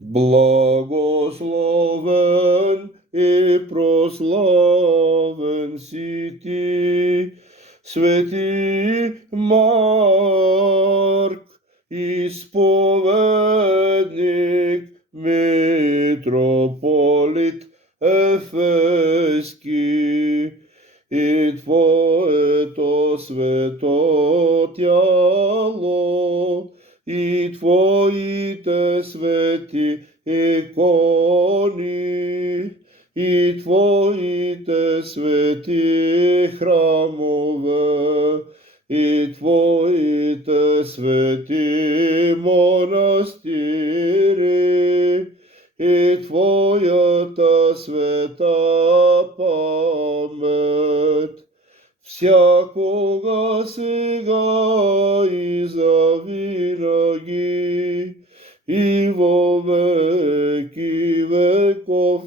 Благословен и прославен си ти, свети Марк, изповедник, митрополит Ефески, и Твоето свето тяло, и Твоите свети икони, и Твоите свети храмове, и Твоите свети монастири, и Твоята света памет, всякога, сега и завинаги, и во веки веков.